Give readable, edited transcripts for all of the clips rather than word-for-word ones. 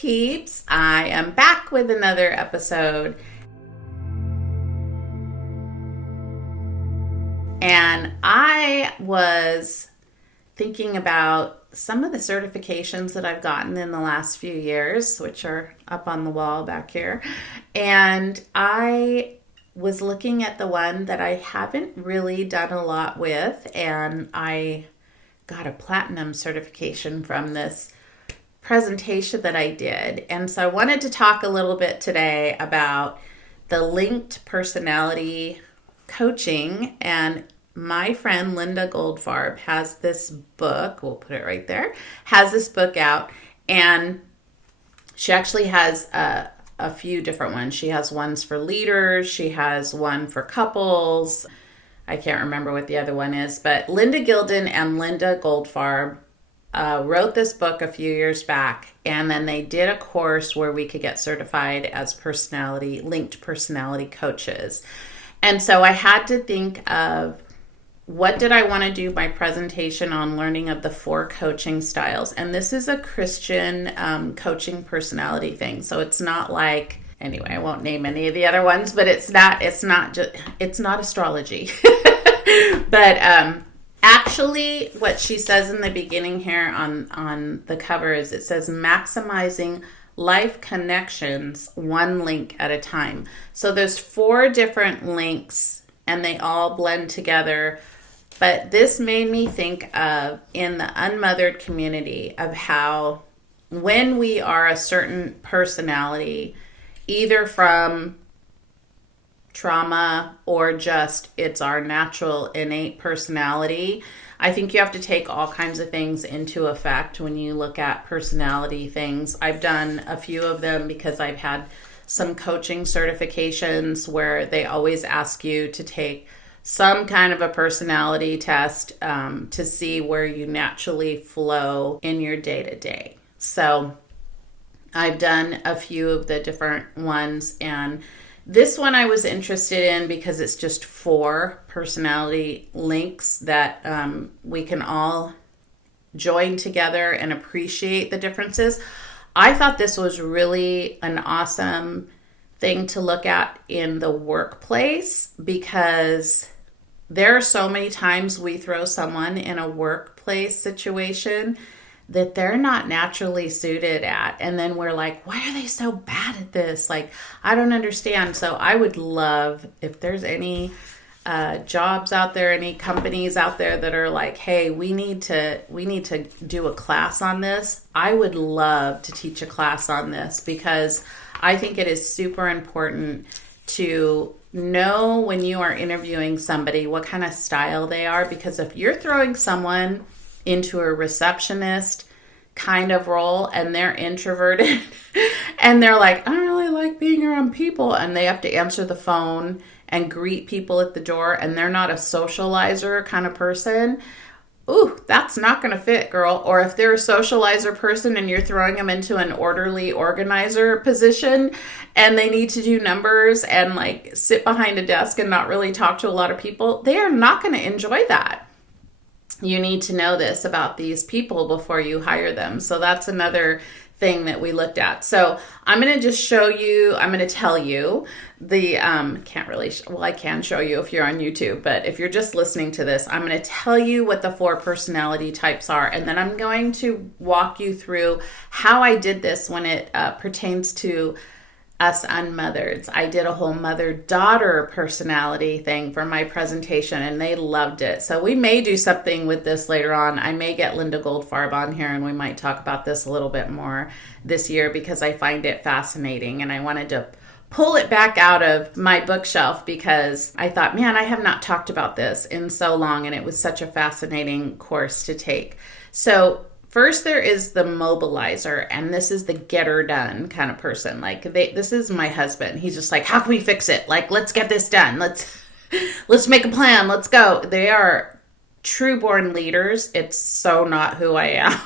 peeps. I am back with another episode. And I was thinking about some of the certifications that I've gotten in the last few years, which are up on the wall back here. And I was looking at the one that I haven't really done a lot with, and I got a platinum certification from this presentation that I did. And so I wanted to talk a little bit today about the linked personality coaching. And my friend Linda Goldfarb has this book, we'll put it right there, has this book out, and she actually has a few different ones. She has ones for leaders, she has one for couples. I can't remember what the other one is, but Linda Gilden and Linda Goldfarb wrote this book a few years back, and then they did a course where we could get certified as linked personality coaches. And so I had to think of, what did I want to do my presentation on learning of the 4 coaching styles? And this is a Christian coaching personality thing. So it's not like, anyway, I won't name any of the other ones, but it's not astrology. But actually what she says in the beginning here on the cover is, it says maximizing life connections one link at a time. So there's 4 different links and they all blend together. But this made me think of, in the unmothered community, of how when we are a certain personality, either from trauma or just it's our natural innate personality, I think you have to take all kinds of things into effect when you look at personality things. I've done a few of them because I've had some coaching certifications where they always ask you to take some kind of a personality test to see where you naturally flow in your day-to-day. So I've done a few of the different ones, and this one I was interested in because it's just 4 personality links that we can all join together and appreciate the differences. I thought this was really an awesome thing to look at in the workplace, because there are so many times we throw someone in a workplace situation that they're not naturally suited at. And then we're like, why are they so bad at this? Like, I don't understand. So I would love, if there's any jobs out there, any companies out there that are like, hey, we need to do a class on this. I would love to teach a class on this, because I think it is super important to know when you are interviewing somebody what kind of style they are. Because if you're throwing someone into a receptionist kind of role and they're introverted and they're like, I don't really like being around people, and they have to answer the phone and greet people at the door, and they're not a socializer kind of person, ooh, that's not going to fit, girl. Or if they're a socializer person and you're throwing them into an orderly organizer position and they need to do numbers and like sit behind a desk and not really talk to a lot of people, they are not going to enjoy that. You need to know this about these people before you hire them. So that's another thing that we looked at. So I'm going to just show you, I'm going to tell you the, I can show you if you're on YouTube, but if you're just listening to this, I'm going to tell you what the 4 personality types are. And then I'm going to walk you through how I did this when it pertains to us unmothers. I did a whole mother-daughter personality thing for my presentation, and they loved it. So we may do something with this later on. I may get Linda Goldfarb on here, and we might talk about this a little bit more this year, because I find it fascinating, and I wanted to pull it back out of my bookshelf because I thought, man, I have not talked about this in so long, and it was such a fascinating course to take. So first, there is the mobilizer, and this is the get her done kind of person. Like, this is my husband. He's just like, how can we fix it? Like, let's get this done. Let's make a plan. Let's go. They are true born leaders. It's so not who I am.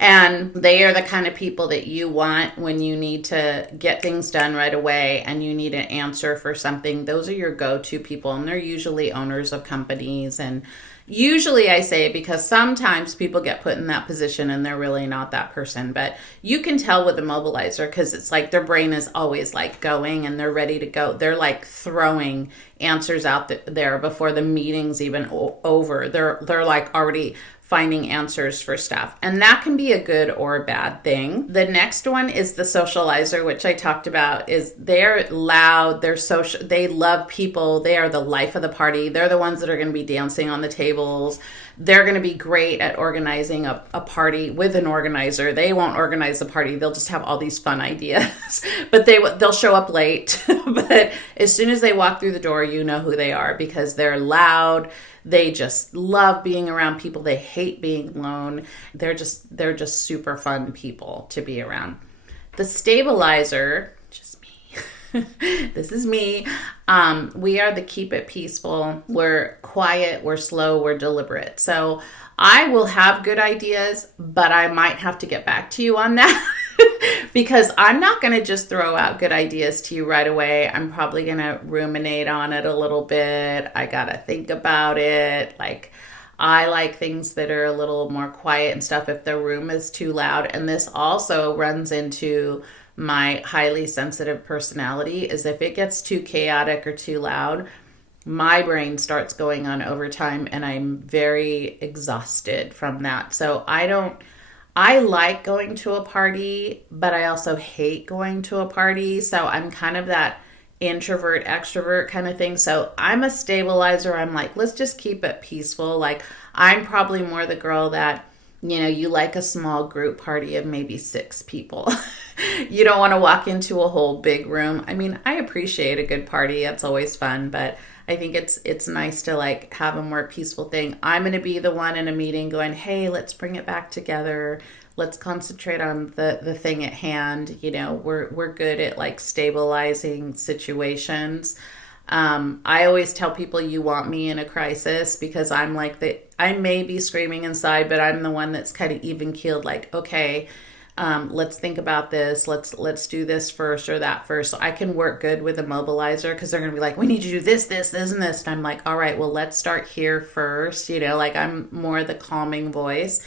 And they are the kind of people that you want when you need to get things done right away and you need an answer for something. Those are your go-to people, and they're usually owners of companies and Usually I say, because sometimes people get put in that position and they're really not that person. But you can tell with the mobilizer, because it's like their brain is always like going and they're ready to go. They're like throwing answers out there before the meeting's even over. They're like already finding answers for stuff. And that can be a good or a bad thing. The next one is the socializer, which I talked about. Is they're loud, they're social, they love people, they are the life of the party. They're the ones that are going to be dancing on the tables. They're going to be great at organizing a party with an organizer. They won't organize the party. They'll just have all these fun ideas, but they'll show up late. But as soon as they walk through the door, you know who they are, because they're loud. They just love being around people. They hate being alone. They're just super fun people to be around. The stabilizer, just me. This is me. We are the keep it peaceful. We're quiet, we're slow, we're deliberate. So I will have good ideas, but I might have to get back to you on that. Because I'm not going to just throw out good ideas to you right away. I'm probably going to ruminate on it a little bit. I got to think about it. Like, I like things that are a little more quiet and stuff if the room is too loud. And this also runs into my highly sensitive personality, is if it gets too chaotic or too loud, my brain starts going on overtime and I'm very exhausted from that. So I like going to a party, but I also hate going to a party. So I'm kind of that introvert, extrovert kind of thing. So I'm a stabilizer. I'm like, let's just keep it peaceful. Like, I'm probably more the girl that, you like a small group party of maybe 6 people. You don't want to walk into a whole big room. I mean, I appreciate a good party. That's always fun, but I think it's nice to like have a more peaceful thing. I'm going to be the one in a meeting going, hey, let's bring it back together. Let's concentrate on the thing at hand. We're good at like stabilizing situations. I always tell people you want me in a crisis, because I'm like I may be screaming inside, but I'm the one that's kind of even keeled, like, okay, let's think about this. Let's do this first or that first. So I can work good with a mobilizer, because they're going to be like, we need you to do this, and this. And I'm like, all right, well, let's start here first. Like I'm more the calming voice.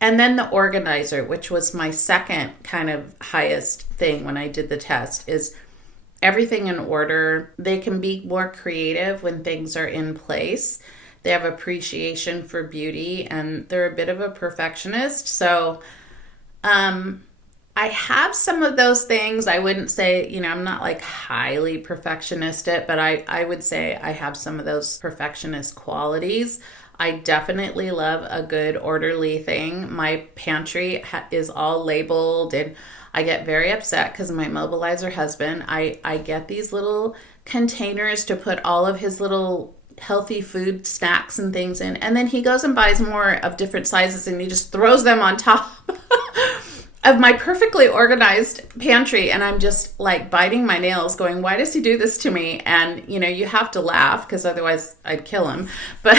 And then the organizer, which was my second kind of highest thing when I did the test, is everything in order. They can be more creative when things are in place. They have appreciation for beauty, and they're a bit of a perfectionist. So I have some of those things. I wouldn't say, I'm not like highly perfectionistic, but I would say I have some of those perfectionist qualities. I definitely love a good orderly thing. My pantry is all labeled, and I get very upset because my mobilizer husband, I get these little containers to put all of his little healthy food snacks and things in, and then he goes and buys more of different sizes and he just throws them on top of my perfectly organized pantry. And I'm just like biting my nails going, why does he do this to me? And you have to laugh, because otherwise I'd kill him. But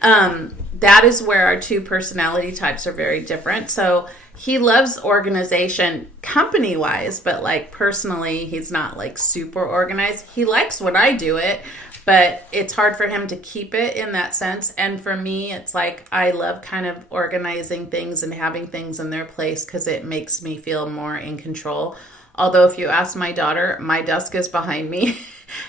that is where our two personality types are very different. So he loves organization company wise, but like personally, he's not like super organized. He likes when I do it, but it's hard for him to keep it in that sense. And for me, it's like I love kind of organizing things and having things in their place, because it makes me feel more in control. Although if you ask my daughter, my desk is behind me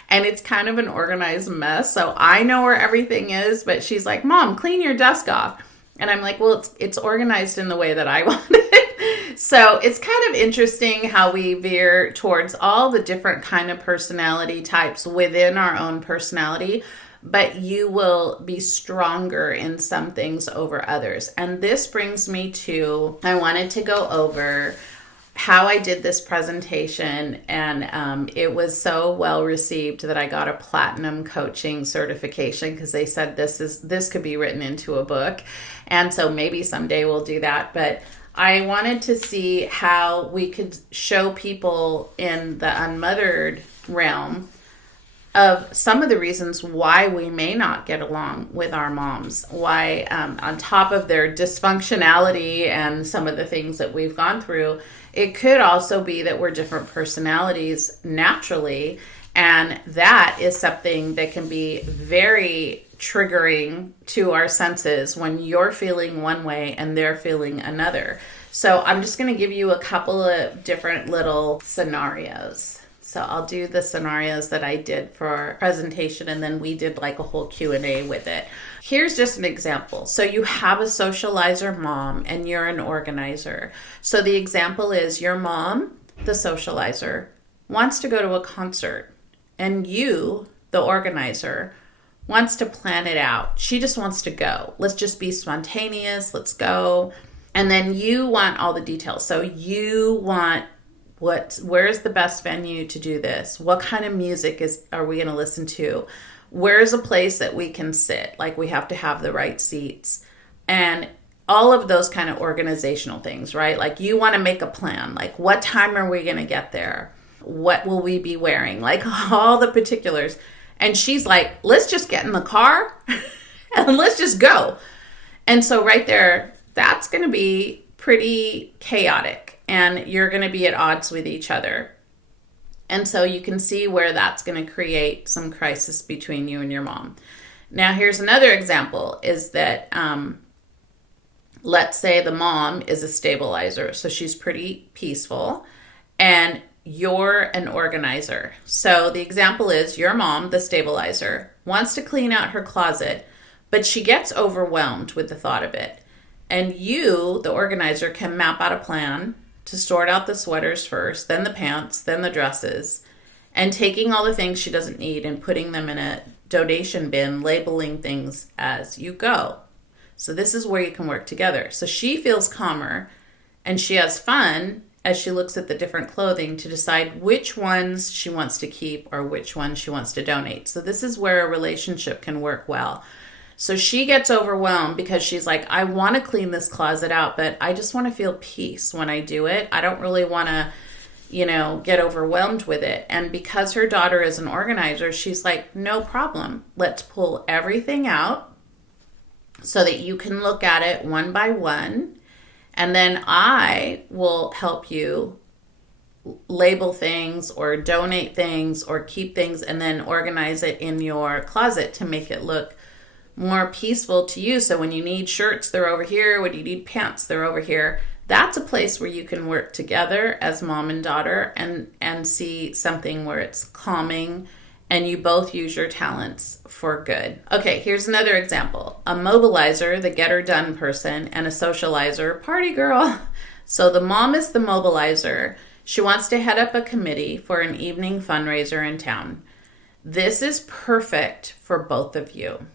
and it's kind of an organized mess. So I know where everything is, but she's like, Mom, clean your desk off. And I'm like, well, it's organized in the way that I want it. So it's kind of interesting how we veer towards all the different kind of personality types within our own personality, but you will be stronger in some things over others. And this brings me to, I wanted to go over how I did this presentation, and it was so well received that I got a platinum coaching certification, because they said this could be written into a book. And so maybe someday we'll do that. But I wanted to see how we could show people in the unmothered realm of some of the reasons why we may not get along with our moms, why on top of their dysfunctionality and some of the things that we've gone through, it could also be that we're different personalities naturally, And that is something that can be very triggering to our senses when you're feeling one way and they're feeling another. So I'm just going to give you a couple of different little scenarios. So I'll do the scenarios that I did for our presentation, and then we did like a whole Q&A with it. Here's just an example. So you have a socializer mom and you're an organizer. So the example is your mom, the socializer, wants to go to a concert, and you, the organizer, wants to plan it out. She just wants to go. Let's just be spontaneous. Let's go. And then you want all the details. So you want where's the best venue to do this? What kind of music are we going to listen to? Where's a place that we can sit? Like, we have to have the right seats. And all of those kind of organizational things, right? Like, you want to make a plan. Like, what time are we going to get there? What will we be wearing? Like, all the particulars. And she's like, let's just get in the car and let's just go. And so right there, that's going to be pretty chaotic. And you're going to be at odds with each other. And so you can see where that's going to create some crisis between you and your mom. Now, here's another example is that, let's say the mom is a stabilizer. So she's pretty peaceful and you're an organizer. So the example is your mom, the stabilizer, wants to clean out her closet, but she gets overwhelmed with the thought of it. And you, the organizer, can map out a plan to sort out the sweaters first, then the pants, then the dresses, and taking all the things she doesn't need and putting them in a donation bin, labeling things as you go. So this is where you can work together. So she feels calmer and she has fun as she looks at the different clothing to decide which ones she wants to keep or which ones she wants to donate. So this is where a relationship can work well. So she gets overwhelmed because she's like, I want to clean this closet out, but I just want to feel peace when I do it. I don't really want to, get overwhelmed with it. And because her daughter is an organizer, she's like, no problem. Let's pull everything out so that you can look at it one by one. And then I will help you label things or donate things or keep things and then organize it in your closet to make it look more peaceful to you. So when you need shirts, they're over here. When you need pants, they're over here. That's a place where you can work together as mom and daughter and see something where it's calming and you both use your talents for good. Okay, here's another example. A mobilizer, the get her done person, and a socializer, party girl. So the mom is the mobilizer. She wants to head up a committee for an evening fundraiser in town. This is perfect for both of you.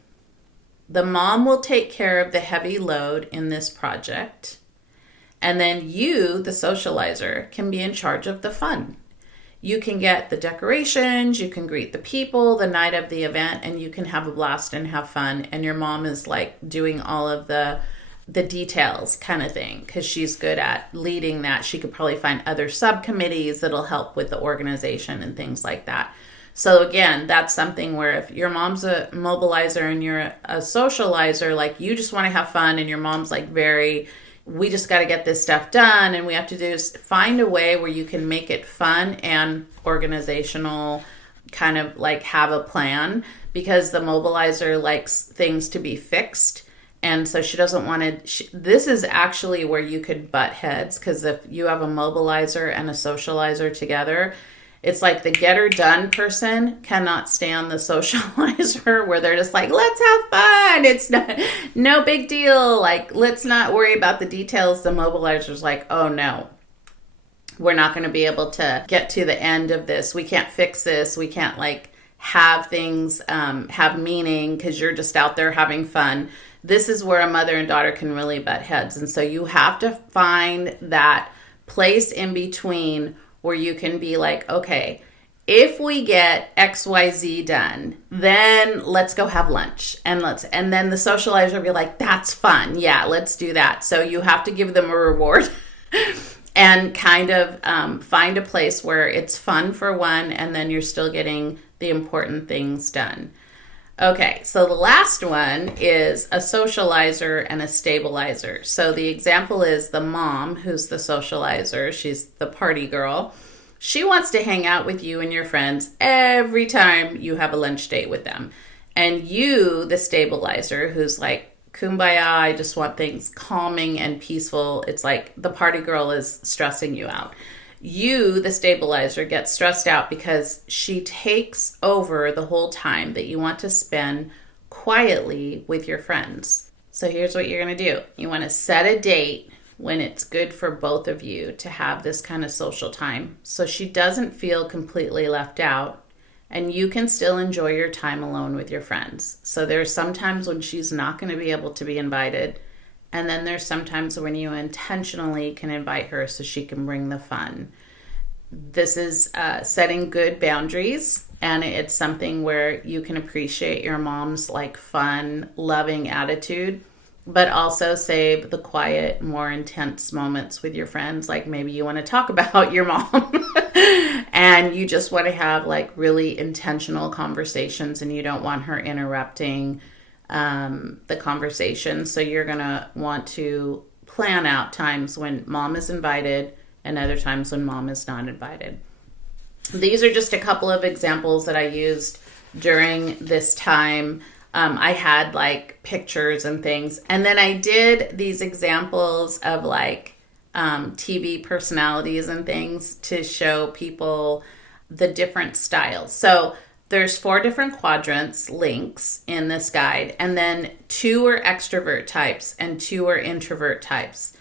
The mom will take care of the heavy load in this project. And then you, the socializer, can be in charge of the fun. You can get the decorations, you can greet the people the night of the event, and you can have a blast and have fun. And your mom is like doing all of the details kind of thing because she's good at leading that. She could probably find other subcommittees that'll help with the organization and things like that. So again, that's something where if your mom's a mobilizer and you're a socializer, like you just want to have fun and your mom's like we just got to get this stuff done and we have to do is find a way where you can make it fun and organizational, kind of like have a plan, because the mobilizer likes things to be fixed. And so she doesn't want to, this is actually where you could butt heads, because if you have a mobilizer and a socializer together, it's like the get her done person cannot stand the socializer where they're just like, let's have fun. It's no big deal. Like, let's not worry about the details. The mobilizer's like, oh no, we're not going to be able to get to the end of this. We can't fix this. We can't like have things have meaning because you're just out there having fun. This is where a mother and daughter can really butt heads. And so you have to find that place in between where you can be like, okay, if we get XYZ done, then let's go have lunch. And then the socializer will be like, that's fun. Yeah, let's do that. So you have to give them a reward and kind of find a place where it's fun for one, and then you're still getting the important things done. Okay, so the last one is a socializer and a stabilizer. So the example is the mom, who's the socializer. She's the party girl. She wants to hang out with you and your friends every time you have a lunch date with them. And you, the stabilizer, who's like, kumbaya, I just want things calming and peaceful. It's like the party girl is stressing you out. You, the stabilizer, get stressed out because she takes over the whole time that you want to spend quietly with your friends. So here's what you're going to do. You want to set a date when it's good for both of you to have this kind of social time, so she doesn't feel completely left out and you can still enjoy your time alone with your friends. So there's sometimes when she's not going to be able to be invited, and then there's sometimes when you intentionally can invite her so she can bring the fun. This is setting good boundaries, and it's something where you can appreciate your mom's like fun, loving attitude, but also save the quiet, more intense moments with your friends. Like maybe you want to talk about your mom and you just want to have like really intentional conversations and you don't want her interrupting the conversation. So you're going to want to plan out times when mom is invited and other times when mom is not invited. These are just a couple of examples that I used during this time. I had like pictures and things. And then I did these examples of like TV personalities and things to show people the different styles. So there's 4 different quadrants links in this guide. And then 2 are extrovert types and 2 are introvert types.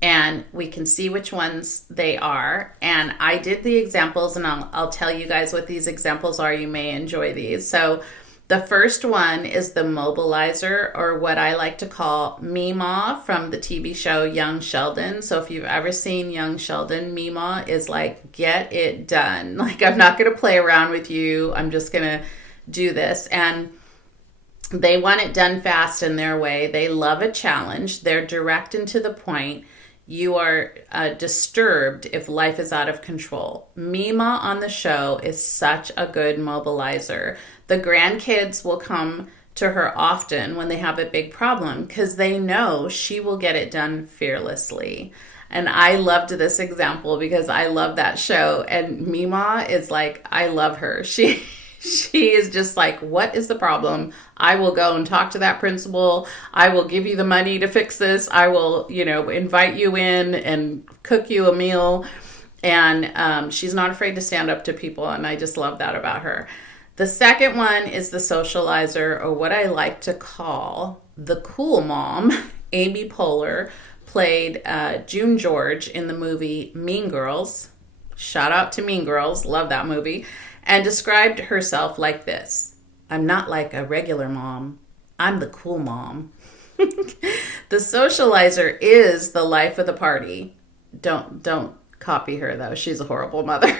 And we can see which ones they are. And I did the examples, and I'll tell you guys what these examples are. You may enjoy these. So the first one is the mobilizer, or what I like to call Meemaw from the TV show Young Sheldon. So if you've ever seen Young Sheldon, Meemaw is like, get it done. Like, I'm not going to play around with you. I'm just going to do this. And they want it done fast in their way. They love a challenge. They're direct and to the point. You are disturbed if life is out of control. Mima on the show is such a good mobilizer. The grandkids will come to her often when they have a big problem because they know she will get it done fearlessly. And I loved this example because I love that show. And Mima is like, I love her. She is just like, what is the problem? I will go and talk to that principal. I will give you the money to fix this. I will, invite you in and cook you a meal. And she's not afraid to stand up to people. And I just love that about her. The second one is the socializer, or what I like to call the cool mom. Amy Poehler played June George in the movie Mean Girls. Shout out to Mean Girls. Love that movie. And described herself like this: I'm not like a regular mom. I'm the cool mom. The socializer is the life of the party. Don't copy her though. She's a horrible mother.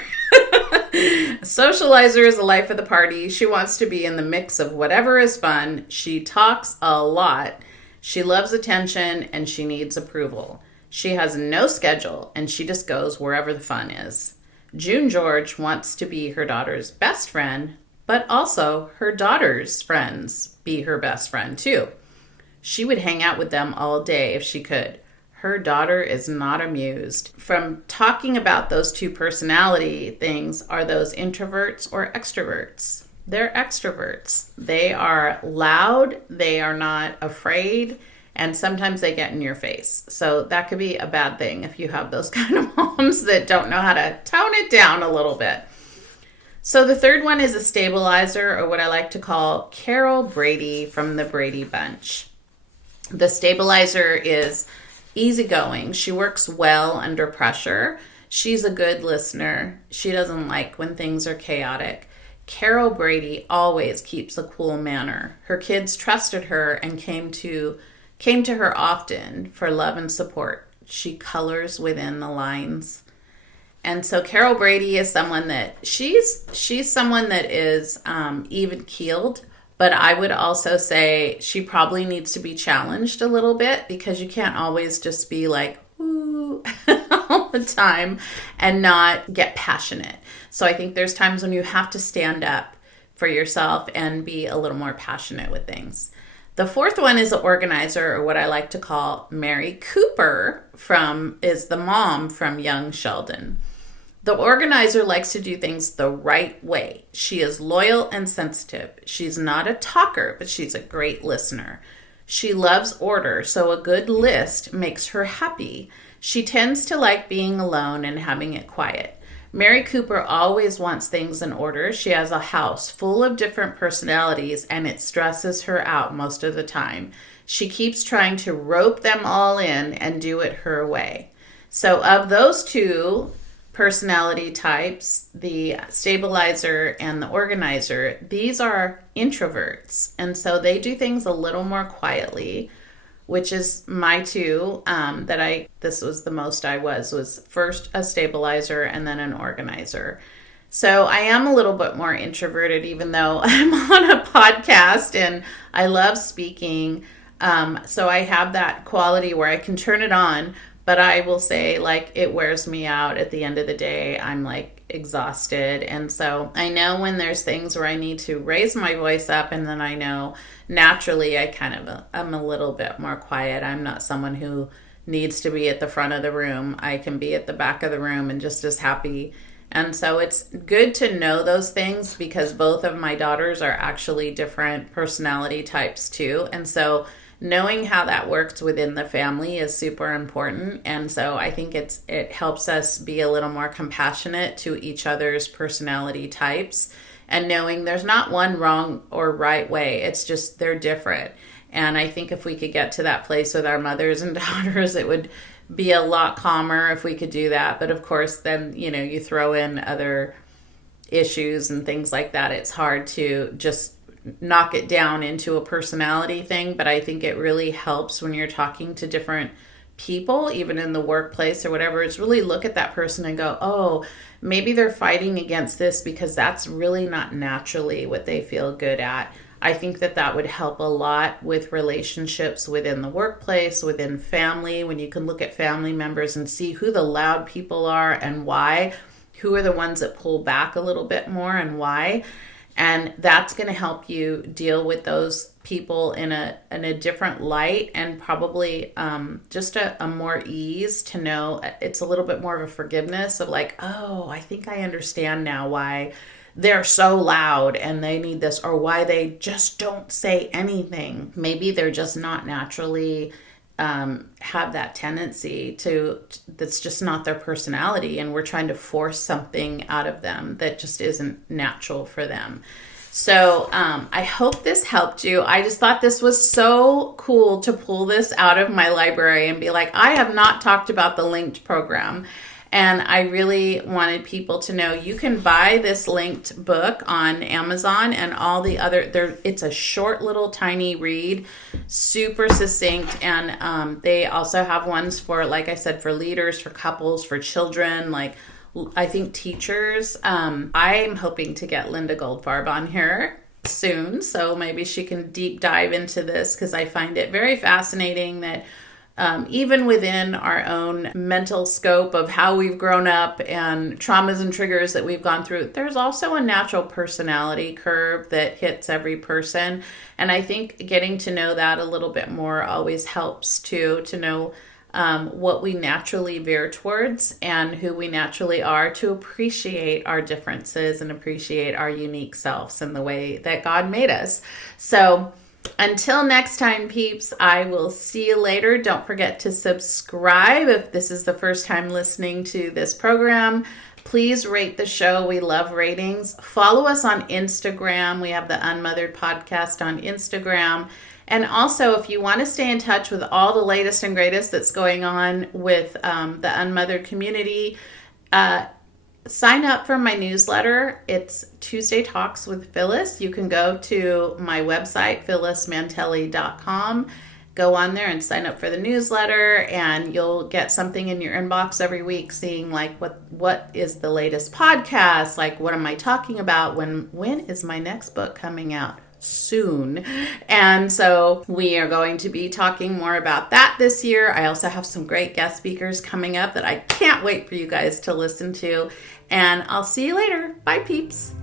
Socializer is the life of the party. She wants to be in the mix of whatever is fun. She talks a lot. She loves attention and she needs approval. She has no schedule and she just goes wherever the fun is. June George wants to be her daughter's best friend, but also her daughter's friends be her best friend too. She would hang out with them all day if she could. Her daughter is not amused. From talking about those 2 personality things, are those introverts or extroverts? They're extroverts. They are loud, they are not afraid, and sometimes they get in your face. So that could be a bad thing if you have those kind of moms that don't know how to tone it down a little bit. So the third one is a stabilizer, or what I like to call Carol Brady from the Brady Bunch. The stabilizer is easygoing. She works well under pressure. She's a good listener. She doesn't like when things are chaotic. Carol Brady always keeps a cool manner. Her kids trusted her and came to her often for love and support. She colors within the lines. And so Carol Brady is someone that she's someone that is even-keeled, but I would also say she probably needs to be challenged a little bit, because you can't always just be like, ooh, all the time and not get passionate. So I think there's times when you have to stand up for yourself and be a little more passionate with things. The fourth one is an organizer, or what I like to call Mary Cooper is the mom from Young Sheldon. The organizer likes to do things the right way. She is loyal and sensitive. She's not a talker, but she's a great listener. She loves order, so a good list makes her happy. She tends to like being alone and having it quiet. Mary Cooper always wants things in order. She has a house full of different personalities, and it stresses her out most of the time. She keeps trying to rope them all in and do it her way. So of those two personality types, the stabilizer and the organizer, these are introverts. And so they do things a little more quietly, which is my two, this was the most I was first a stabilizer and then an organizer. So I am a little bit more introverted, even though I'm on a podcast and I love speaking. So I have that quality where I can turn it on, but I will say, like, it wears me out at the end of the day. I'm like exhausted. And so I know when there's things where I need to raise my voice up, and then I know naturally I'm a little bit more quiet. I'm not someone who needs to be at the front of the room. I can be at the back of the room and just as happy. And so it's good to know those things, because both of my daughters are actually different personality types too. And so knowing how that works within the family is super important. And so I think it helps us be a little more compassionate to each other's personality types, and knowing there's not one wrong or right way. It's just they're different. And I think if we could get to that place with our mothers and daughters, it would be a lot calmer if we could do that. But of course, then, you throw in other issues and things like that. It's hard to just knock it down into a personality thing. But I think it really helps when you're talking to different people, even in the workplace or whatever, is really look at that person and go, oh, maybe they're fighting against this because that's really not naturally what they feel good at. I think that would help a lot with relationships within the workplace, within family, when you can look at family members and see who the loud people are and why, who are the ones that pull back a little bit more and why. And that's going to help you deal with those people in a different light, and probably just a more ease to know. It's a little bit more of a forgiveness of like, oh, I think I understand now why they're so loud and they need this, or why they just don't say anything. Maybe they're just not naturally have that tendency that's just not their personality, and we're trying to force something out of them that just isn't natural for them. So I hope this helped you. I just thought this was so cool to pull this out of my library and be like, I have not talked about the linked program. And I really wanted people to know you can buy this linked book on Amazon, and all the other, it's a short little tiny read, super succinct. And they also have ones for, like I said, for leaders, for couples, for children, like I think teachers. I'm hoping to get Linda Goldfarb on here soon, so maybe she can deep dive into this, because I find it very fascinating that even within our own mental scope of how we've grown up and traumas and triggers that we've gone through, there's also a natural personality curve that hits every person. And I think getting to know that a little bit more always helps too, to know what we naturally veer towards and who we naturally are, to appreciate our differences and appreciate our unique selves and the way that God made us. So until next time, peeps, I will see you later. Don't forget to subscribe if this is the first time listening to this program. Please rate the show. We love ratings. Follow us on Instagram. We have the Unmothered Podcast on Instagram. And also, if you want to stay in touch with all the latest and greatest that's going on with the Unmothered community, sign up for my newsletter. It's Tuesday Talks with Phylis. You can go to my website, phylismantelli.com. Go on there and sign up for the newsletter, and you'll get something in your inbox every week, seeing like what is the latest podcast, like what am I talking about, when is my next book coming out? Soon. And so we are going to be talking more about that this year. I also have some great guest speakers coming up that I can't wait for you guys to listen to. And I'll see you later. Bye, peeps.